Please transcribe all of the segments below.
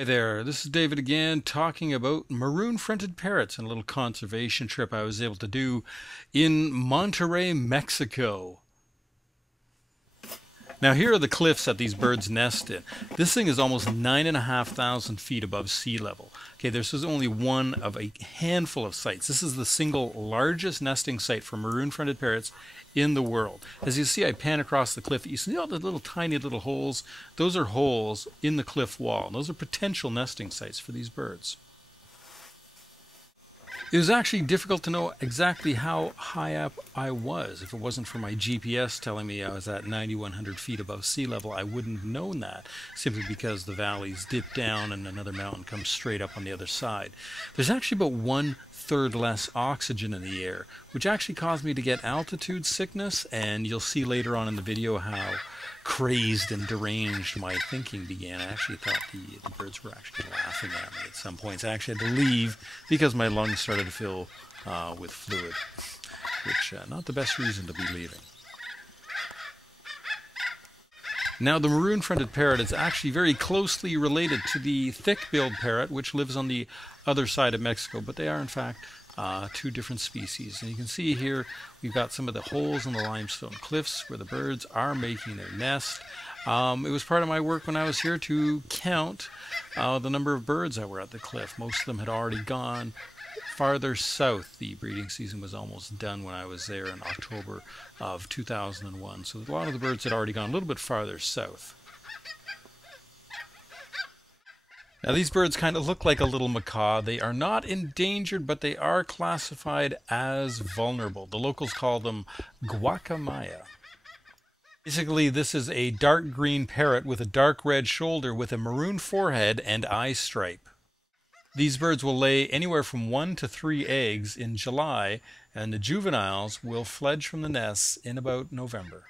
Hey there, this is David again talking about maroon-fronted parrots and a little conservation trip I was able to do in Monterrey, Mexico. Now here are the cliffs that these birds nest in. This thing is almost 9,500 feet above sea level. Okay, this is only one of a handful of sites. This is the single largest nesting site for maroon-fronted parrots in the world. As you see, I pan across the cliff. You see all the little tiny little holes? Those are holes in the cliff wall. Those are potential nesting sites for these birds. It was actually difficult to know exactly how high up I was. If it wasn't for my GPS telling me I was at 9,100 feet above sea level, I wouldn't have known that, simply because the valleys dip down and another mountain comes straight up on the other side. There's actually about 1/3 less oxygen in the air, which actually caused me to get altitude sickness, and you'll see later on in the video how crazed and deranged my thinking began. I actually thought the birds were actually laughing at me at some points. I actually had to leave because my lungs started to fill with fluid, which not the best reason to be leaving. Now, the maroon-fronted parrot is actually very closely related to the thick-billed parrot, which lives on the other side of Mexico, but they are in fact two different species. And you can see here we've got some of the holes in the limestone cliffs where the birds are making their nest. It was part of my work when I was here to count the number of birds that were at the cliff. Most of them had already gone farther south. The breeding season was almost done when I was there in October of 2001. So a lot of the birds had already gone a little bit farther south. Now these birds kind of look like a little macaw. They are not endangered, but they are classified as vulnerable. The locals call them guacamaya. Basically, this is a dark green parrot with a dark red shoulder with a maroon forehead and eye stripe. These birds will lay anywhere from 1 to 3 eggs in July, and the juveniles will fledge from the nests in about November.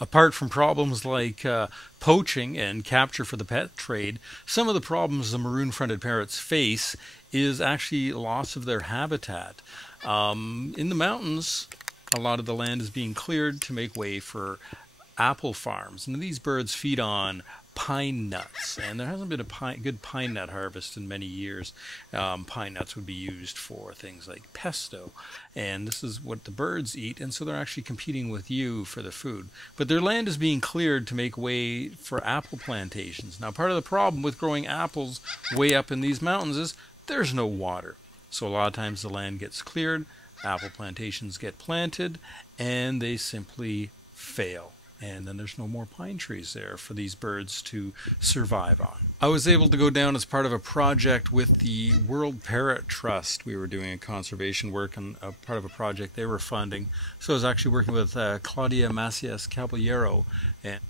Apart from problems like poaching and capture for the pet trade, some of the problems the maroon-fronted parrots face is actually loss of their habitat. In the mountains, a lot of the land is being cleared to make way for apple farms, and these birds feed on pine nuts, and there hasn't been a good pine nut harvest in many years. Pine nuts would be used for things like pesto, and this is what the birds eat, and so they're actually competing with you for the food. But their land is being cleared to make way for apple plantations. Now, part of the problem with growing apples way up in these mountains is there's no water. So a lot of times the land gets cleared, apple plantations get planted, and they simply fail. And then there's no more pine trees there for these birds to survive on. I was able to go down as part of a project with the World Parrot Trust. We were doing a conservation work on a part of a project they were funding. So I was actually working with Claudia Macias Caballero. And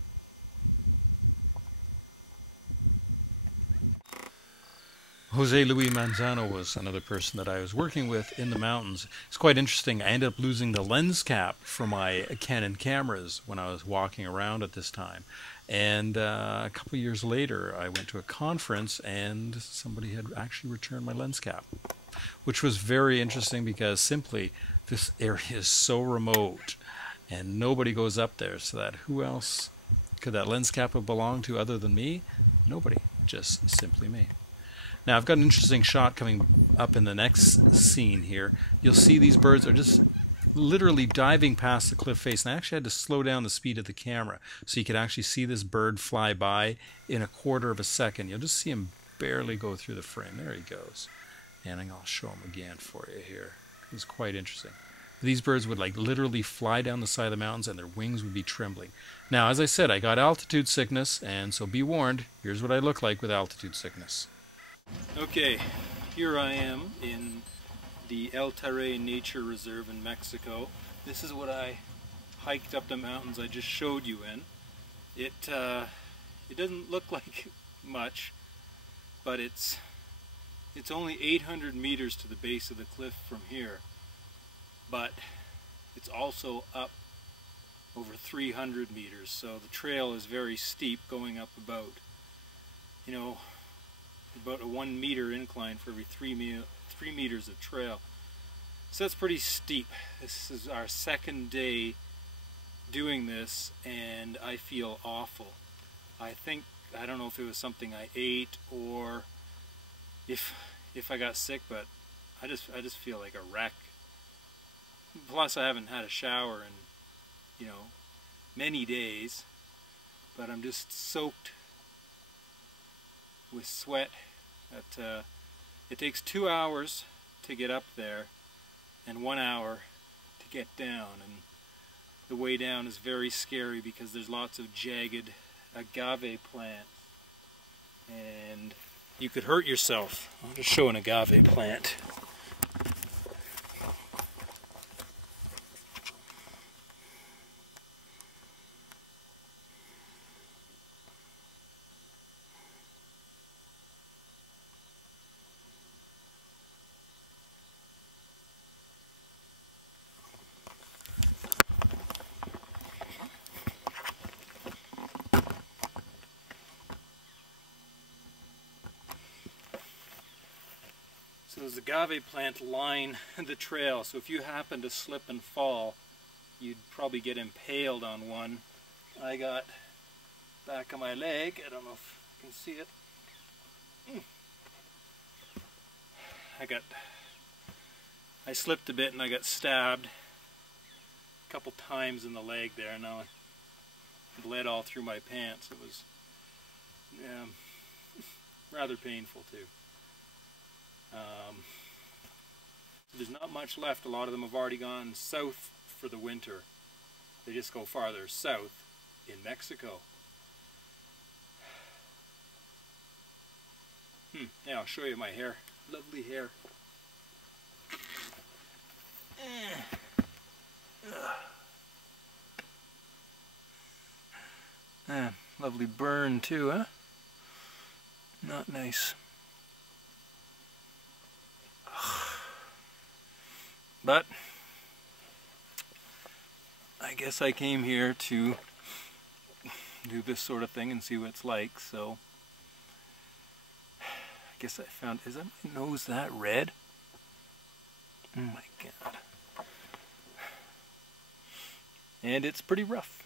Jose Luis Manzano was another person that I was working with in the mountains. It's quite interesting. I ended up losing the lens cap for my Canon cameras when I was walking around at this time. And a couple years later, I went to a conference and somebody had actually returned my lens cap, which was very interesting because simply this area is so remote and nobody goes up there, so that who else could that lens cap have belonged to other than me? Nobody, just simply me. Now I've got an interesting shot coming up in the next scene here. You'll see these birds are just literally diving past the cliff face, and I actually had to slow down the speed of the camera so you could actually see this bird fly by in a quarter of a second. You'll just see him barely go through the frame. There he goes. And I'll show him again for you here. It's quite interesting. These birds would like literally fly down the side of the mountains and their wings would be trembling. Now, as I said, I got altitude sickness, and so be warned, here's what I look like with altitude sickness. Okay, here I am in the El Terre Nature Reserve in Mexico. This is what I hiked up the mountains I just showed you in. It doesn't look like much, but it's only 800 meters to the base of the cliff from here. But it's also up over 300 meters. So the trail is very steep, going up about, you know, about a 1 meter incline for every 3 meters of trail. So that's pretty steep. This is our second day doing this, and I feel awful. I don't know if it was something I ate or if I got sick, but I just feel like a wreck. Plus I haven't had a shower in, you know, many days, but I'm just soaked with sweat. It takes 2 hours to get up there and 1 hour to get down, and the way down is very scary because there's lots of jagged agave plants and you could hurt yourself. I'll just show an agave plant. So those agave plant line the trail, so if you happen to slip and fall, you'd probably get impaled on one. I got back of my leg, I don't know if you can see it. I slipped a bit and I got stabbed a couple times in the leg there, and now I bled all through my pants. It was rather painful too. There's not much left. A lot of them have already gone south for the winter. They just go farther south in Mexico. Yeah, I'll show you my hair. Lovely hair. Lovely burn too, huh? Not nice. But I guess I came here to do this sort of thing and see what it's like, so I guess I found, is that my nose that red? Oh my god. And it's pretty rough.